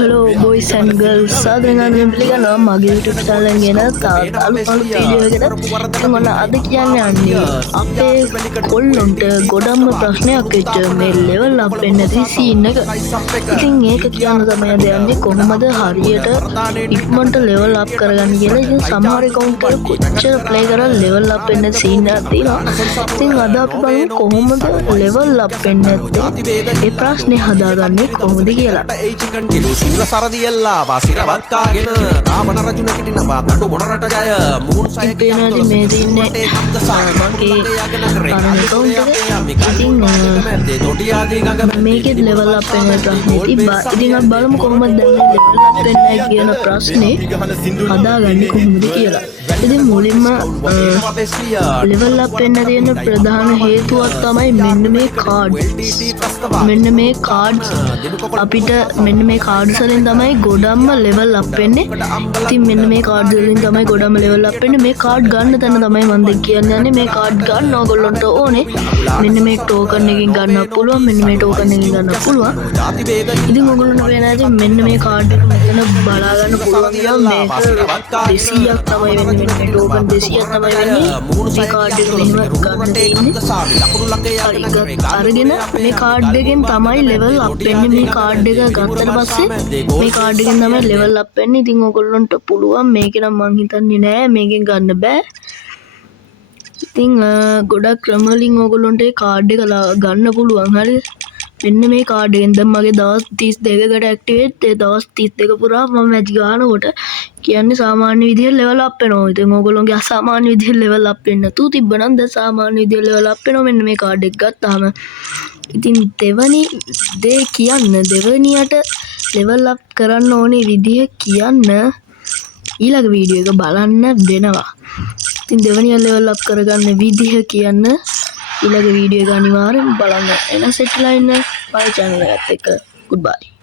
Hello boys and girls. සාදරයෙන් පිළිගන්නවා මගේ YouTube channel එක ගැන තවත් අලුත් වීඩියෝ එකකට. ඉතින් ඔන්න අද කියන්නේ අපේ කොල්ලොන්ට ගොඩක්ම ප්‍රශ්නයක් වෙච්ච මේ level up වෙන්න නැති scene එක. ඉතින් ඒක කියන්න තමයි අද යන්නේ කොහොමද හරියට ඉක්මනට level up කරගන්න කියලා. ඉතින් සමහර account වල කොච්චර play කරලා level up වෙන්න scene එකක් තියෙනවා. ඉතින් අද අපි බලමු කොහොමද level up වෙන්න නැත්තේ ඒ ප්‍රශ්නේ හදාගන්නේ කොහොමද කියලා. ඉතින් මේ දින්නේ මේකෙත් level up වෙන ප්‍රශ්නේ තිබ්බා. ඉතින් අපි බලමු කොහොමද දැන් level up වෙන්නේ කියන ප්‍රශ්නේ හදාගන්නේ කොහොමද කියලා. ඉතින් මුලින්ම level up වෙන්න තියෙන ප්‍රධාන හේතුවක් තමයි මෙන්න මේ cards අපිට මෙන්න මේ cards වලින් තමයි ගොඩක්ම level up වෙන්නේ. ඉතින් මෙන්න මේ cards වලින් තමයි ගොඩක්ම level up වෙන්නේ. මේ card ගන්න තැන තමයි මම දැන් කියන්නේ. මේ card ගන්න ඕගොල්ලන්ට ඕනේ. මෙන්න මේ token එකකින් ගන්න පුළුවන්. මෙන්න මේ token එකකින් ගන්න පුළුවන්. ඉතින් ඕගොල්ලන්ට වෙන ඇති මෙන්න මේ card එක මෙතන බලා ගන්න පුළුවන්. මේක 200ක් තමයි වෙන්නේ. මේ token 200ක් තමයි වෙන්නේ. මේ card එක මෙහෙම ගන්න තියෙන්නේ. අරගෙන මේ card එකෙන් තමයි level up වෙන්නේ. මේ card එක ගත්තට පස්සේ මේ card එකෙන් තමයි level up වෙන්නේ. ඉතින් ඔයගොල්ලන්ට පුළුවන් මේක නම් මං හිතන්නේ නෑ මේකෙන් ගන්න බෑ. ඉතින් ගොඩක් ක්‍රම වලින් ඔයගොල්ලන්ට ඒ card එක ගන්න පුළුවන්. හරිද? මෙන්න මේ card එකෙන් දැන් මගේ දවස් 32කට ඇක්ටිවේට් ඒ දවස් 32 පුරා මම මැච් ගන්නකොට කියන්නේ සාමාන්‍ය විදිහට level up වෙනවා. ඉතින් ඔයගොල්ලෝගේ අසාමාන්‍ය විදිහට level up වෙන්න නැතුව තිබ්බනම් දැන් සාමාන්‍ය විදිහට level up වෙනවා මෙන්න මේ card එක ගත්තාම. ඉතින් දෙවනියට level up කරන්න ඕනේ විදිහ කියන්න ඊළඟ වීඩියෝ එක බලන්න වෙනවා. ඉතින් දෙවනිය level up කරගන්න විදිහ කියන්න ඊළඟ වීඩියෝ එක අනිවාර්යෙන් බලන්න. එන සෙට්ලා ඉන්න my channel එකත් එක්ක goodbye.